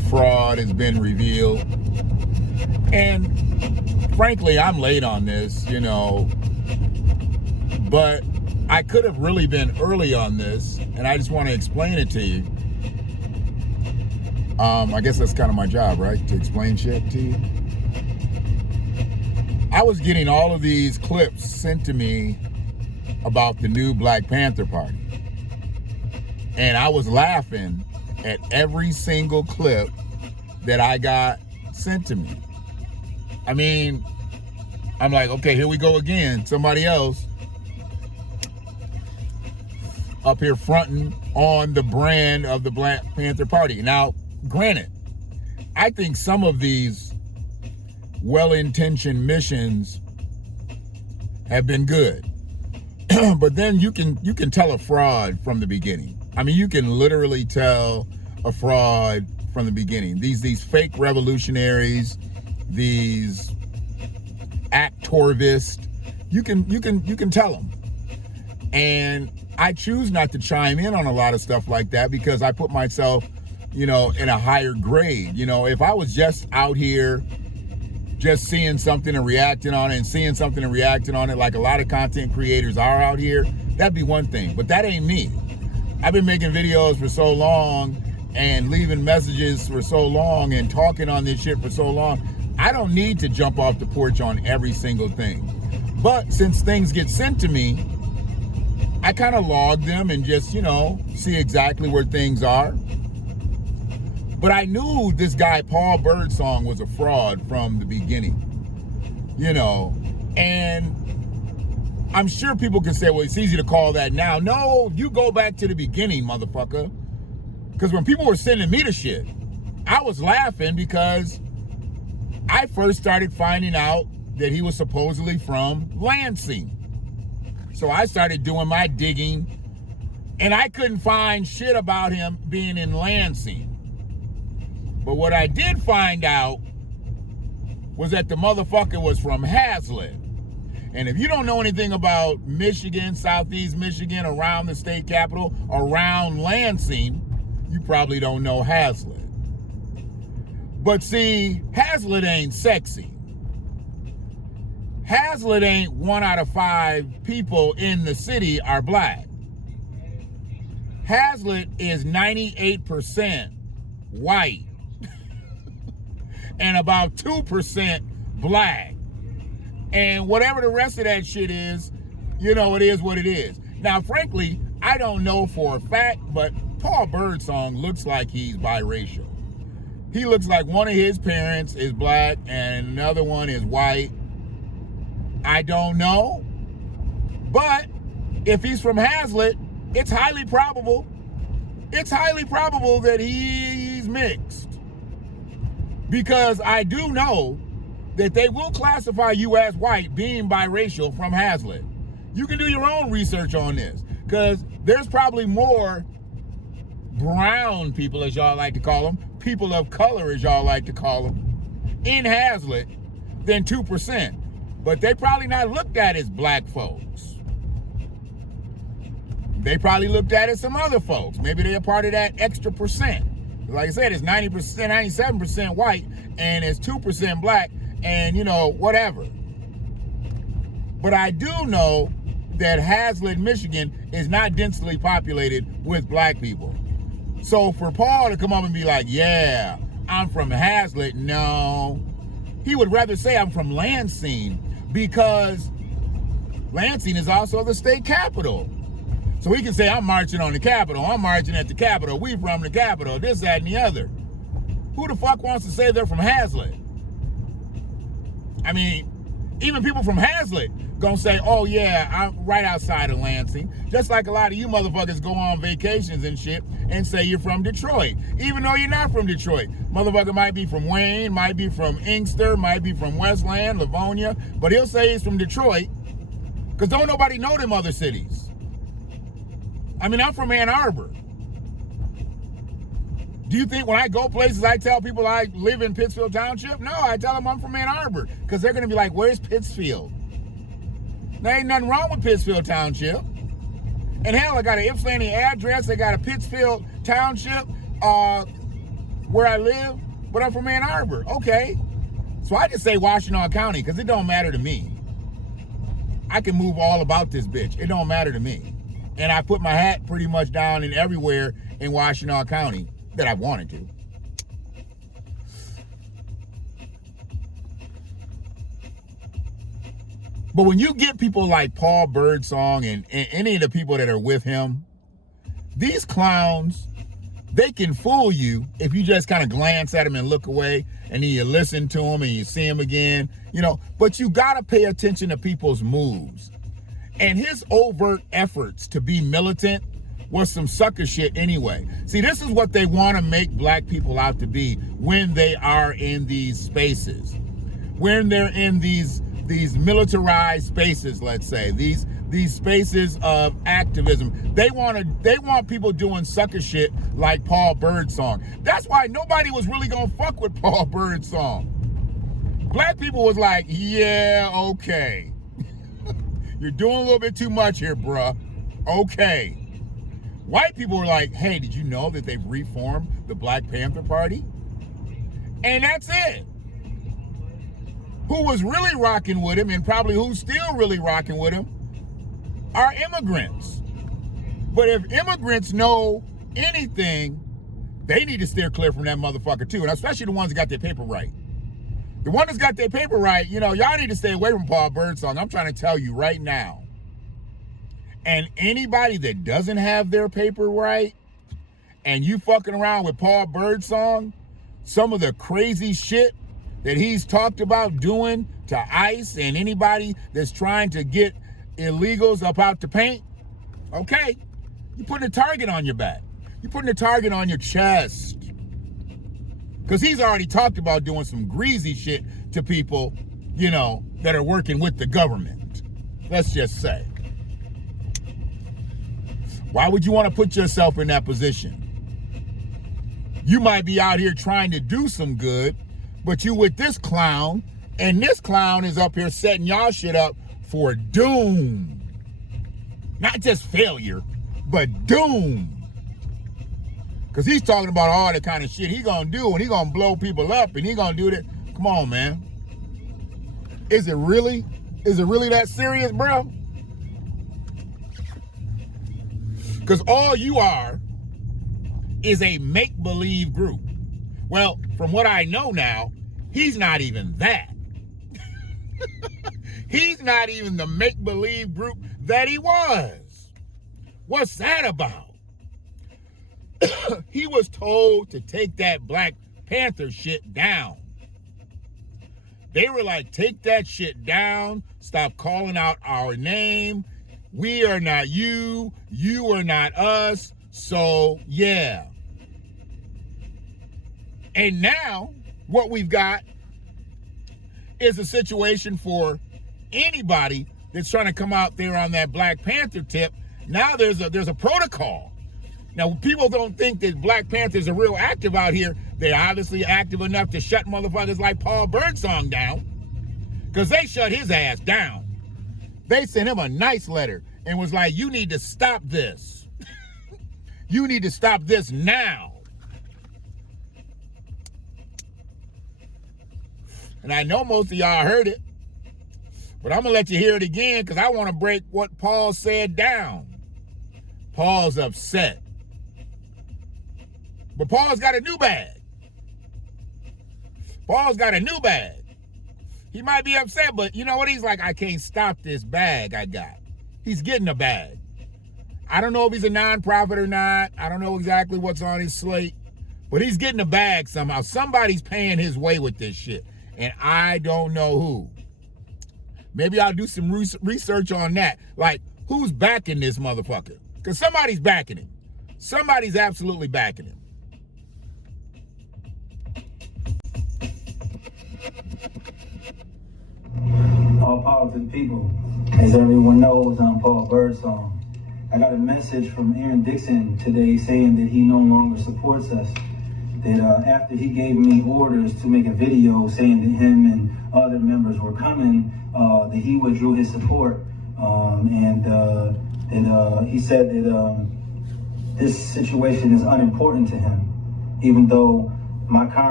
fraud has been revealed. And frankly, I'm late on this, but I could have really been early on this, and I just want to explain it to you. I guess that's kind of my job, right? To explain shit to you. I was getting all of these clips sent to me about the new Black Panther Party. And I was laughing at every single clip that I got sent to me. I mean, I'm like, okay, here we go again. Somebody else up here fronting on the brand of the Black Panther Party. Now, granted, I think some of these well-intentioned missions have been good. But then you can tell a fraud from the beginning. I mean, you can literally tell a fraud from the beginning. These fake revolutionaries, these actorists, you can tell them. And I choose not to chime in on a lot of stuff like that because I put myself, in a higher grade. If I was just out here just seeing something and reacting on it and seeing something and reacting on it like a lot of content creators are out here, that'd be one thing. But that ain't me. I've been making videos for so long and leaving messages for so long and talking on this shit for so long. I don't need to jump off the porch on every single thing. But since things get sent to me, I kind of log them and just, see exactly where things are. But I knew this guy, Paul Birdsong, was a fraud from the beginning, and I'm sure people can say, well, it's easy to call that now. No, you go back to the beginning, motherfucker. Because when people were sending me the shit, I was laughing because I first started finding out that he was supposedly from Lansing. So I started doing my digging, and I couldn't find shit about him being in Lansing. But what I did find out was that the motherfucker was from Hazlet. And if you don't know anything about Michigan, Southeast Michigan, around the state capital, around Lansing, you probably don't know Hazlet. But see, Hazlet ain't sexy. Hazlet ain't 1 out of 5 people in the city are black. Hazlet is 98% white and about 2% black. And whatever the rest of that shit is, it is what it is. Now, frankly, I don't know for a fact, but Paul Birdsong looks like he's biracial. He looks like one of his parents is black and another one is white. I don't know. But if he's from Hazlet, it's highly probable. It's highly probable that he's mixed. Because I do know that they will classify you as white being biracial from Hazlet. You can do your own research on this, because there's probably more brown people, as y'all like to call them, people of color, as y'all like to call them, in Hazlet than 2%. But they probably not looked at as black folks. They probably looked at as some other folks. Maybe they're a part of that extra percent. Like I said, it's 90%, 97% white, and it's 2% black, and whatever. But I do know that Hazlet, Michigan is not densely populated with black people. So for Paul to come up and be like, yeah, I'm from Hazlet, no. He would rather say I'm from Lansing, because Lansing is also the state capital. So he can say, I'm marching on the Capitol, I'm marching at the Capitol, we from the Capitol, this, that, and the other. Who the fuck wants to say they're from Hazlet? I mean, even people from Hazlet gonna say, oh yeah, I'm right outside of Lansing. Just like a lot of you motherfuckers go on vacations and shit and say you're from Detroit, even though you're not from Detroit. Motherfucker might be from Wayne, might be from Inkster, might be from Westland, Livonia, but he'll say he's from Detroit, because don't nobody know them other cities. I mean, I'm from Ann Arbor. Do you think when I go places, I tell people I live in Pittsfield Township? No, I tell them I'm from Ann Arbor, because they're going to be like, where's Pittsfield? There ain't nothing wrong with Pittsfield Township. And hell, I got an Ypsilanti address. I got a Pittsfield Township where I live, but I'm from Ann Arbor. Okay. So I just say Washtenaw County because it don't matter to me. I can move all about this bitch. It don't matter to me. And I put my hat pretty much down in everywhere in Washtenaw County that I wanted to. But when you get people like Paul Birdsong and any of the people that are with him, these clowns, they can fool you if you just kind of glance at them and look away, and then you listen to them and you see them again, you know. But you got to pay attention to people's moves. And his overt efforts to be militant was some sucker shit anyway. See, this is what they want to make black people out to be when they are in these spaces. When they're in these militarized spaces, let's say, these spaces of activism. They want people doing sucker shit like Paul Birdsong. That's why nobody was really gonna fuck with Paul Birdsong. Black people was like, yeah, okay. You're doing a little bit too much here, bruh. Okay. White people were like, hey, did you know that they've reformed the Black Panther Party? And that's it. Who was really rocking with him, and probably who's still really rocking with him, are immigrants. But if immigrants know anything, they need to steer clear from that motherfucker too, and especially the ones that got their paper right. The one that's got their paper right, you know, y'all need to stay away from Paul Birdsong. I'm trying to tell you right now. And anybody that doesn't have their paper right, and you fucking around with Paul Birdsong, some of the crazy shit that he's talked about doing to ICE and anybody that's trying to get illegals up out the paint, okay, you're putting a target on your back. You're putting a target on your chest. Because he's already talked about doing some greasy shit to people, you know, that are working with the government. Let's just say. Why would you want to put yourself in that position? You might be out here trying to do some good, but you with this clown, and this clown is up here setting y'all shit up for doom. Not just failure, but doom. Because he's talking about all the kind of shit he gonna do, and he gonna blow people up, and he gonna do that. Come on, man. Is it really that serious, bro? Because all you are is a make-believe group. Well, from what I know now, he's not even that. He's not even the make-believe group that he was. What's that about? He was told to take that Black Panther shit down. They were like, take that shit down, stop calling out our name. We are not you, you are not us, so yeah. And now, what we've got is a situation for anybody that's trying to come out there on that Black Panther tip. Now there's a protocol. Now, people don't think that Black Panthers are real active out here. They're obviously active enough to shut motherfuckers like Paul Birdsong down, because they shut his ass down. They sent him a nice letter and was like, you need to stop this. You need to stop this now. And I know most of y'all heard it, but I'm going to let you hear it again because I want to break what Paul said down. Paul's upset. But Paul's got a new bag. Paul's got a new bag. He might be upset, but you know what? He's like, I can't stop this bag I got. He's getting a bag. I don't know if he's a nonprofit or not. I don't know exactly what's on his slate, but he's getting a bag somehow. Somebody's paying his way with this shit, and I don't know who. Maybe I'll do some research on that. Like, who's backing this motherfucker? Because somebody's backing him. Somebody's absolutely backing him. All power to the people. As everyone knows, I'm Paul Birdsong. I got a message from Aaron Dixon today saying that he no longer supports us. That after he gave me orders to make a video saying that him and other members were coming, that he withdrew his support. He said that this situation is unimportant to him, even though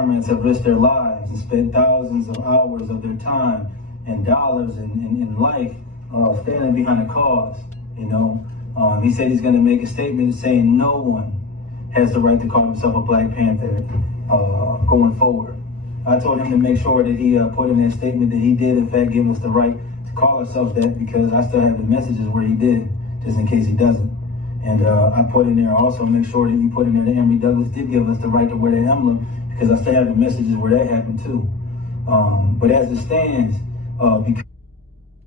comrades have risked their lives and spent thousands of hours of their time and dollars and life standing behind a cause. He said he's going to make a statement saying no one has the right to call himself a Black Panther going forward. I told him to make sure that he put in that statement that he did, in fact, give us the right to call ourselves that, because I still have the messages where he did, just in case he doesn't. And I put in there also, make sure that you put in there that Emory Douglas did give us the right to wear that emblem, because I still have the messages where that happened too. But as it stands, because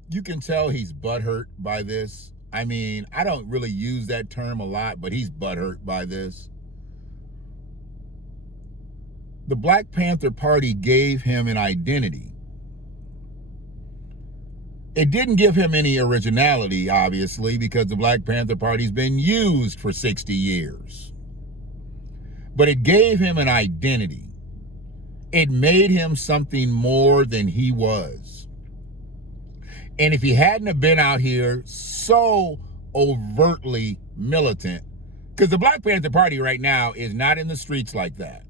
you can tell he's butthurt by this. I mean, I don't really use that term a lot, but he's butthurt by this. The Black Panther Party gave him an identity. It didn't give him any originality, obviously, because the Black Panther Party's been used for 60 years. But it gave him an identity. It made him something more than he was. And if he hadn't have been out here so overtly militant, because the Black Panther Party right now is not in the streets like that.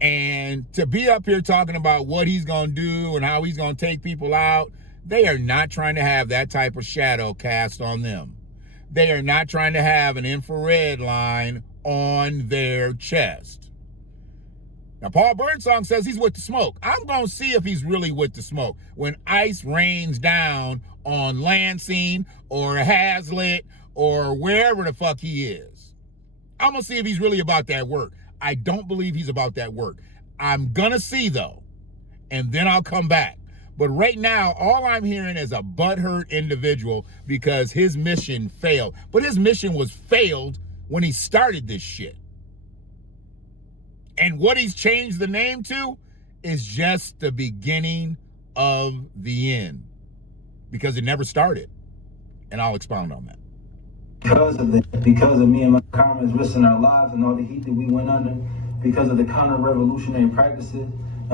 And to be up here talking about what he's going to do and how he's going to take people out, they are not trying to have that type of shadow cast on them. They are not trying to have an infrared line on their chest. Now, Paul Birdsong says he's with the smoke. I'm going to see if he's really with the smoke. When ice rains down on Lansing or Hazlitt or wherever the fuck he is, I'm going to see if he's really about that work. I don't believe he's about that work. I'm going to see, though, and then I'll come back. But right now, all I'm hearing is a butthurt individual because his mission failed. But his mission was failed when he started this shit. And what he's changed the name to is just the beginning of the end, because it never started. And I'll expound on that. Because of me and my comrades risking our lives and all the heat that we went under, because of the counter-revolutionary practices,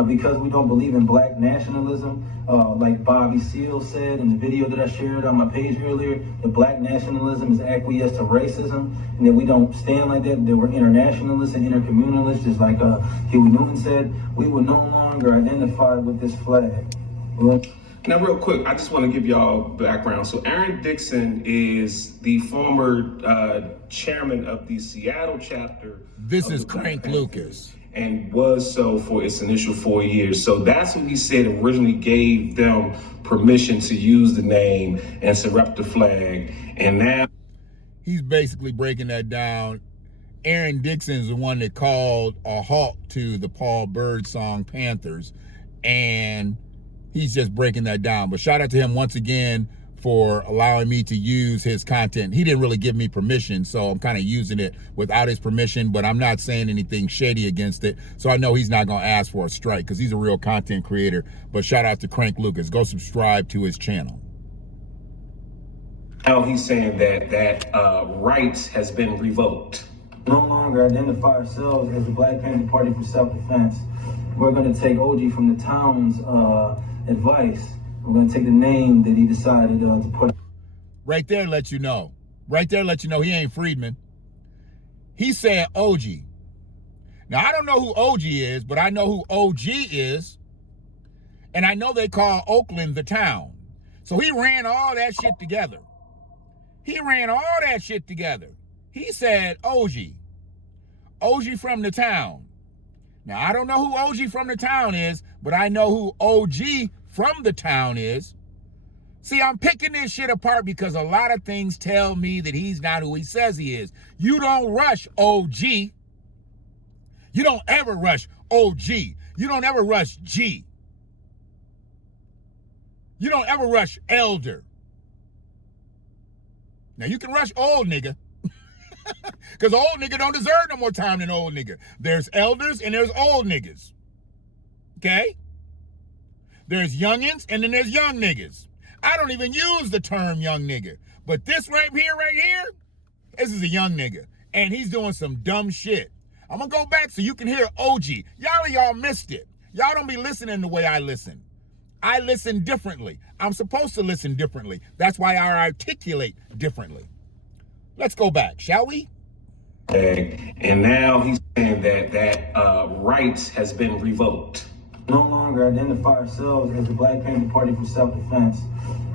because we don't believe in Black nationalism, like Bobby Seale said in the video that I shared on my page earlier, that Black nationalism is acquiesce to racism, and that we don't stand like that we're internationalists and intercommunalists, just like Huey Newton said. We will no longer identify with this flag. Now, real quick, I just want to give y'all background. So Aaron Dixon is the former chairman of the Seattle chapter. This is Crank Lucas. And was so for its initial 4 years. So that's who he said originally gave them permission to use the name and to rep the flag. And now he's basically breaking that down. Aaron Dixon is the one that called a halt to the Paul Birdsong Panthers, and he's just breaking that down. But shout out to him once again for allowing me to use his content. He didn't really give me permission, so I'm kind of using it without his permission, but I'm not saying anything shady against it. So I know he's not going to ask for a strike because he's a real content creator. But shout out to Crank Lucas. Go subscribe to his channel. now he's saying that rights has been revoked. No longer identify ourselves as the Black Panther Party for self-defense. We're going to take OG from the town's advice. We're going to take the name that he decided to put. Right there let you know. Right there let you know he ain't Friedman. He said OG. Now, I don't know who OG is, but I know who OG is. And I know they call Oakland the town. So he ran all that shit together. He ran all that shit together. He said OG. OG from the town. Now, I don't know who OG from the town is, but I know who OG from the town is. See, I'm picking this shit apart because a lot of things tell me that he's not who he says he is. You don't rush OG. You don't ever rush OG. You don't ever rush G. You don't ever rush elder. Now, you can rush old nigga. Because old nigga don't deserve no more time than old nigga. There's elders and there's old niggas. Okay? There's youngins and then there's young niggas. I don't even use the term young nigga. But this right here, this is a young nigga. And he's doing some dumb shit. I'm going to go back so you can hear OG. Y'all missed it. Y'all don't be listening the way I listen. I listen differently. I'm supposed to listen differently. That's why I articulate differently. Let's go back, shall we? And now he's saying that rights has been revoked. No longer identify ourselves as the Black Panther Party for self-defense.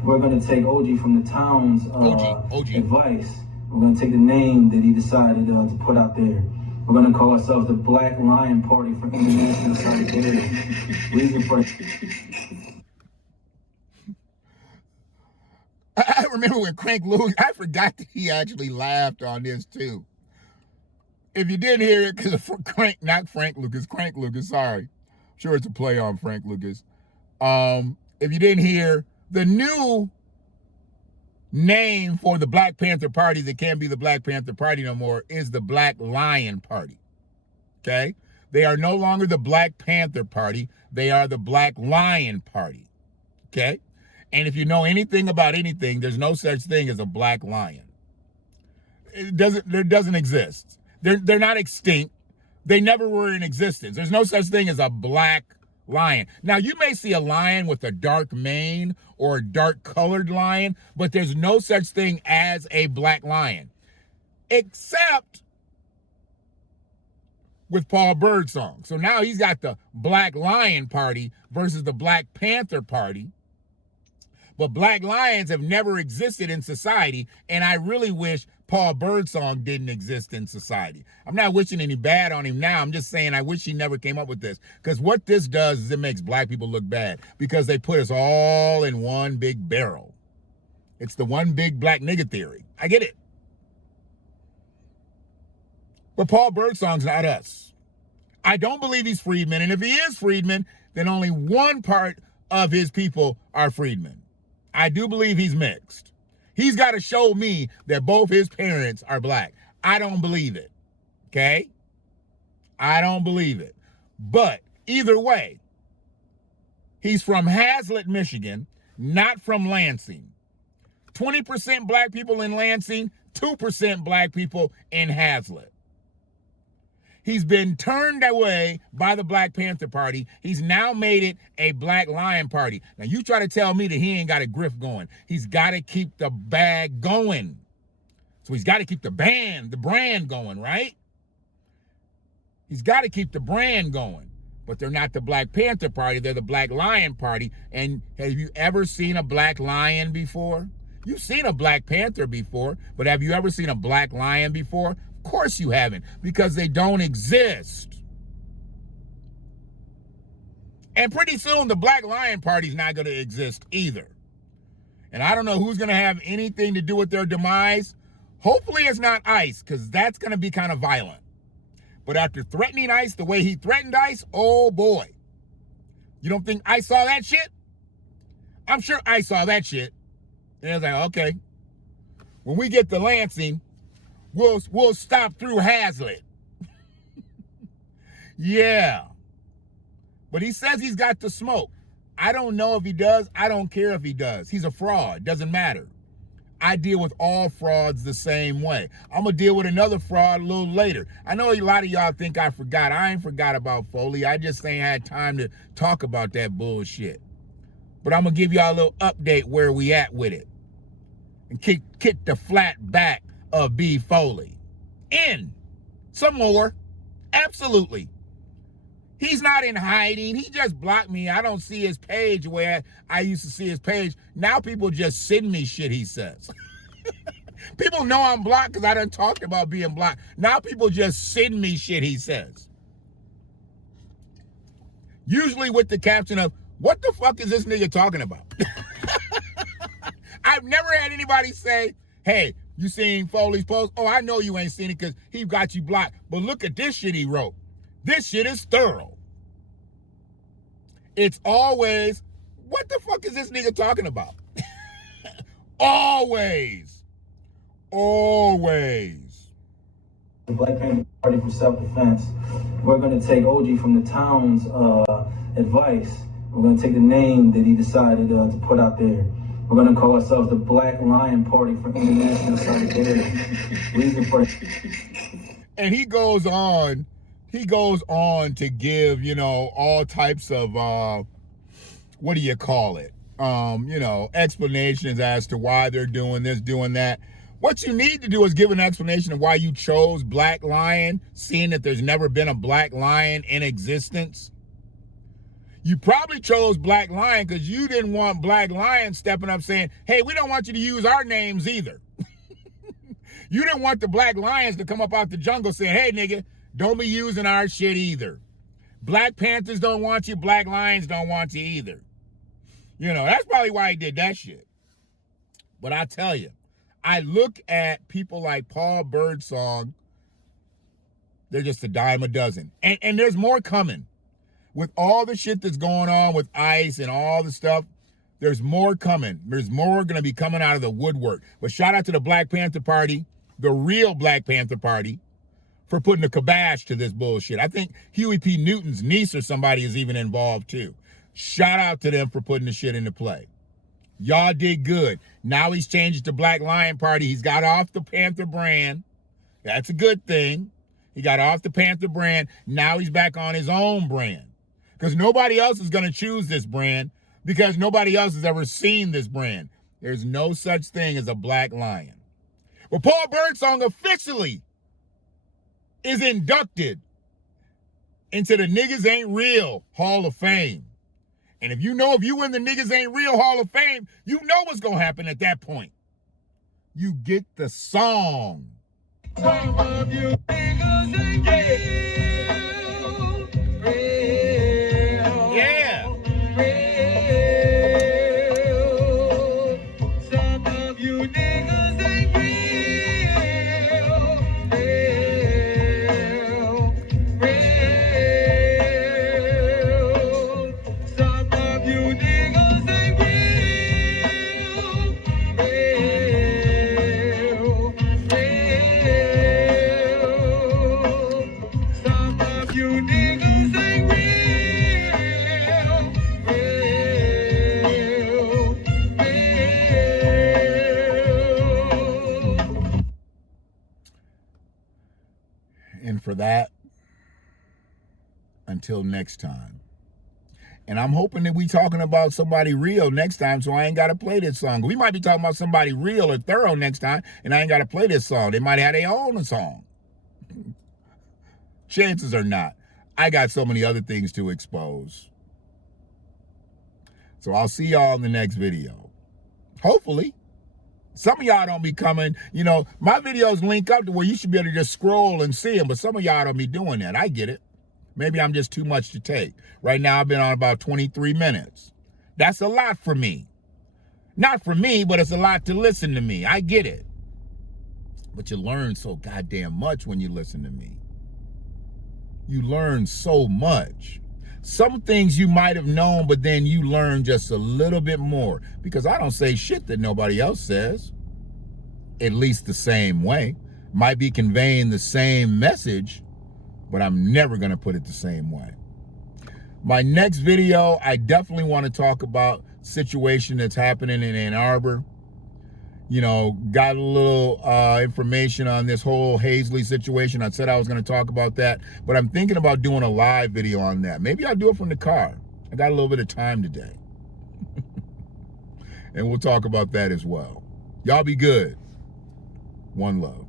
We're going to take OG from the town's advice. We're going to take the name that he decided to put out there. We're going to call ourselves the Black Lion Party for International Solidarity. Reason for I remember when Crank Lucas, I forgot that he actually laughed on this too. If you didn't hear it, because Crank Lucas, sorry. Sure, it's a play on Frank Lucas. If you didn't hear, the new name for the Black Panther Party that can't be the Black Panther Party no more is the Black Lion Party. Okay? They are no longer the Black Panther Party. They are the Black Lion Party. Okay? And if you know anything about anything, there's no such thing as a black lion. There doesn't exist. They're not extinct. They never were in existence. There's no such thing as a black lion. Now, you may see a lion with a dark mane or a dark colored lion, but there's no such thing as a black lion, except with Paul Birdsong. So now he's got the Black Lion Party versus the Black Panther Party. But black lions have never existed in society, and I really wish Paul Birdsong didn't exist in society. I'm not wishing any bad on him now. I'm just saying I wish he never came up with this. Because what this does is it makes black people look bad because they put us all in one big barrel. It's the one big black nigga theory. I get it. But Paul Birdsong's not us. I don't believe he's freedman, and if he is freedman, then only one part of his people are freedmen. I do believe he's mixed. He's got to show me that both his parents are black. I don't believe it. Okay? I don't believe it. But either way, he's from Hazlet, Michigan, not from Lansing. 20% black people in Lansing, 2% black people in Hazlet. He's been turned away by the Black Panther Party. He's now made it a Black Lion Party. Now, you try to tell me that he ain't got a grift going. He's got to keep the bag going. So he's got to keep the brand going, right? He's got to keep the brand going. But they're not the Black Panther Party. They're the Black Lion Party. And have you ever seen a black lion before? You've seen a Black Panther before, but have you ever seen a black lion before? Of course you haven't, because they don't exist. And pretty soon the Black Lion Party's not going to exist either. And I don't know who's going to have anything to do with their demise. Hopefully it's not ICE, because that's going to be kind of violent. But after threatening ICE the way he threatened ICE, oh boy. You don't think ICE saw that shit? I'm sure ICE saw that shit. And it's like, okay, when we get to Lansing, we'll stop through Hazlet. Yeah. But he says he's got the smoke. I don't know if he does. I don't care if he does. He's a fraud. Doesn't matter. I deal with all frauds the same way. I'm going to deal with another fraud a little later. I know a lot of y'all think I forgot. I ain't forgot about Foley. I just ain't had time to talk about that bullshit. But I'm going to give y'all a little update where we at with it. And kick the flat back of B. Foley. In. Some more. Absolutely. He's not in hiding. He just blocked me. I don't see his page where I used to see his page. Now people just send me shit he says. People know I'm blocked because I done talked about being blocked. Now people just send me shit he says. Usually with the caption of, what the fuck is this nigga talking about? I've never had anybody say, hey, you seen Foley's post? Oh, I know you ain't seen it because he got you blocked. But look at this shit he wrote. This shit is thorough. It's always, what the fuck is this nigga talking about? Always. Always. The Black Panther Party for self-defense. We're going to take OG from the town's advice. We're going to take the name that he decided to put out there. We're going to call ourselves the Black Lion Party for International Solidarity. Reason for... And he goes on to give, all types of, what do you call it? Explanations as to why they're doing this, doing that. What you need to do is give an explanation of why you chose Black Lion, seeing that there's never been a Black Lion in existence. You probably chose Black Lion because you didn't want Black Lion stepping up saying, hey, we don't want you to use our names either. You didn't want the Black Lions to come up out the jungle saying, hey, nigga, don't be using our shit either. Black Panthers don't want you. Black Lions don't want you either. You know, that's probably why he did that shit. But I tell you, I look at people like Paul Birdsong, they're just a dime a dozen. And there's more coming. With all the shit that's going on with ICE and all the stuff, there's more coming. There's more going to be coming out of the woodwork. But shout out to the Black Panther Party, the real Black Panther Party, for putting a kibosh to this bullshit. I think Huey P. Newton's niece or somebody is even involved too. Shout out to them for putting the shit into play. Y'all did good. Now he's changed to Black Lion Party. He's got off the Panther brand. That's a good thing. He got off the Panther brand. Now he's back on his own brand. Because nobody else is going to choose this brand because nobody else has ever seen this brand. There's no such thing as a Black Lion. Well, Paul Birdsong officially is inducted into the Niggas Ain't Real Hall of Fame. And if you win the Niggas Ain't Real Hall of Fame, you know what's going to happen at that point. You get the song. Some of you niggas ain't real. Yeah. Real. Some of you niggas ain't real. Real. Real. Some of you niggas ain't real. Real. Real. Some of you niggas ain't real. And for that, until next time. And I'm hoping that we talking about somebody real next time, so I ain't got to play this song. We might be talking about somebody real or thorough next time, and I ain't got to play this song. They might have their own song. Chances are not. I got so many other things to expose. So I'll see y'all in the next video. Hopefully. Some of y'all don't be coming, you know, my videos link up to where you should be able to just scroll and see them, but some of y'all don't be doing that. I get it. Maybe I'm just too much to take. Right now, I've been on about 23 minutes. That's a lot for me. Not for me, but it's a lot to listen to me. I get it. But you learn so goddamn much when you listen to me. You learn so much. Some things you might have known, but then you learn just a little bit more. Because I don't say shit that nobody else says. At least the same way. Might be conveying the same message, but I'm never going to put it the same way. My next video, I definitely want to talk about situation that's happening in Ann Arbor. You know, got a little information on this whole Hazley situation. I said I was going to talk about that, but I'm thinking about doing a live video on that. Maybe I'll do it from the car. I got a little bit of time today. And we'll talk about that as well. Y'all be good. One love.